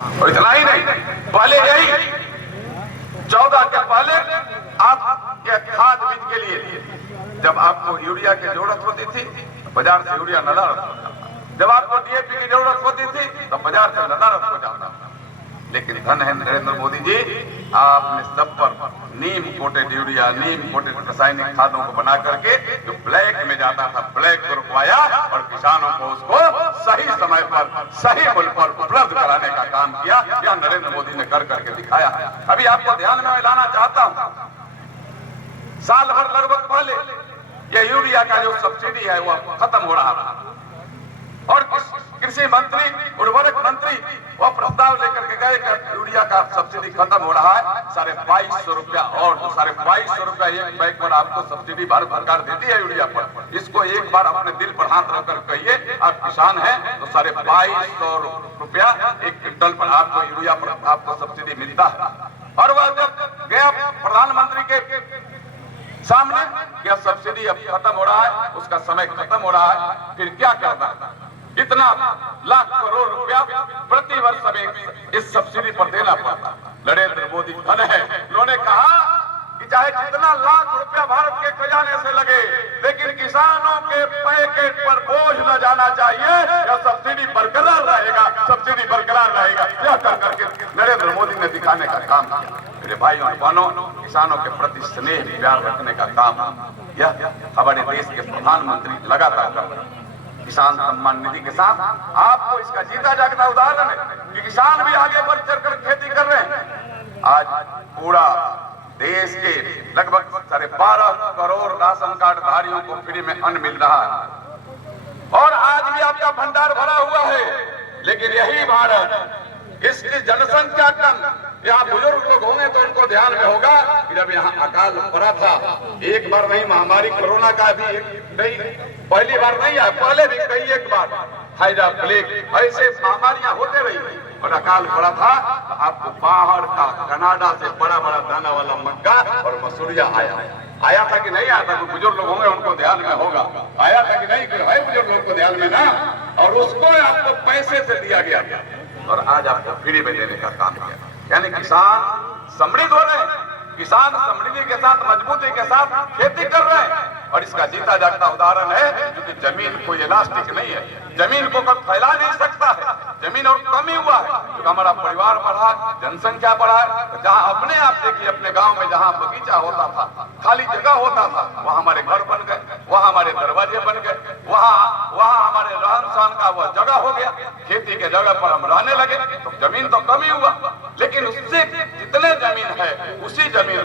और इतना ही नहीं, पहले यही 14 के पहले आप ये खाद बीज के लिए जब आपको यूरिया की जरूरत होती थी बाजार से यूरिया नदारत हो जाता, जब आपको डीएपी की जरूरत होती थी तो बाजार से नदारत हो जाता। लेकिन धन है नरेंद्र मोदी जी, आपने सब पर नीम कोटेड यूरिया, नीम कोटेड रासायनिक खादों को बना करके जो ब्लैक में जाता था ब्लैक को रुकवाया और किसानों को उसको सही समय पर सही मूल्य पर उपलब्ध कराने का काम किया। यह नरेंद्र मोदी ने कर करके दिखाया। अभी आपको ध्यान में लाना चाहता हूं, साल भर लगभग पहले यह यूरिया का जो सब्सिडी है वह खत्म हो रहा था और कृषि मंत्री उर्वरक मंत्री वह प्रस्ताव लेकर के गए कि यूरिया का सब्सिडी खत्म हो रहा है, 2250 रुपया और 2250 रुपया एक बैग पर आपको सब्सिडी भारत सरकार देती है यूरिया पर। इसको एक बार अपने दिल पर हाथ रखकर कहिए, आप किसान हैं तो 2250 रुपया एक क्विंटल पर आपको यूरिया पर आपको सब्सिडी मिलता है। और वह जब गया प्रधानमंत्री के सामने क्या सब्सिडी अब खत्म हो रहा है, उसका समय खत्म हो रहा है, फिर क्या करना है? इतना लाख करोड़ रुपया प्रति वर्ष हमें इस सब्सिडी पर देना पड़ता। नरेंद्र मोदी धन है, उन्होंने कहा कि चाहे जितना लाख रुपया भारत के खजाने से लगे लेकिन किसानों के पैकेट पर बोझ न जाना चाहिए, यह सब्सिडी बरकरार रहेगा, सब्सिडी बरकरार रहेगा। यह कर करके नरेंद्र मोदी ने दिखाने का काम किया। मेरे भाई और बहनों, किसानों के प्रति स्नेह प्यार रखने का काम यह हमारे देश के प्रधानमंत्री लगातार कर रहे हैं। किसान सम्मान निधि के साथ आपको इसका जीता जागता उदाहरण है कि किसान भी आगे बढ़ चढ़कर खेती कर रहे हैं। आज पूरा देश के लगभग 12.5 करोड़ राशन कार्ड धारियों को फ्री में अन्न मिल रहा है और आज भी आपका भंडार भरा हुआ है। लेकिन यही भारत, इसकी जनसंख्या कम, यहाँ बुजुर्ग लोग होंगे तो उनको ध्यान में होगा कि जब यहाँ अकाल पड़ा था, एक बार नहीं, महामारी कोरोना का भी पहली बार नहीं है, पहले भी कई एक बार हैजा प्लेग ऐसे महामारियां होते रही और अकाल पड़ा था तो आपको बाहर का कनाडा से बड़ा बड़ा दाना वाला मक्का और मसूरिया आया था कि नहीं आया था? तो बुजुर्ग लोग होंगे उनको ध्यान में होगा, आया था कि नहीं? है बुजुर्ग लोग को ध्यान में ना, और उसको आपको पैसे से दिया गया और आज आपको फ्री में देने का काम किया। यानी किसान समृद्ध हो रहे हैं, किसान समृद्धि के साथ मजबूती के साथ खेती कर रहे हैं और इसका जीता जागता उदाहरण है क्योंकि जमीन कोई इलास्टिक नहीं है, जमीन को कब फैला नहीं सकता है, जमीन और कम ही हुआ है क्योंकि हमारा परिवार बढ़ा, जनसंख्या बढ़ा है। जहाँ अपने आप देखिए अपने गांव में जहाँ बगीचा होता था, खाली जगह होता था, वहाँ हमारे घर बन गए, वहाँ हमारे दरवाजे बन गए, वहाँ हमारे रहन सहन का वह जगह हो गया, खेती के जगह पर हम रहने लगे। तो जमीन तो कम ही हुआ, लेकिन उससे जितने जमीन है उसी जमीन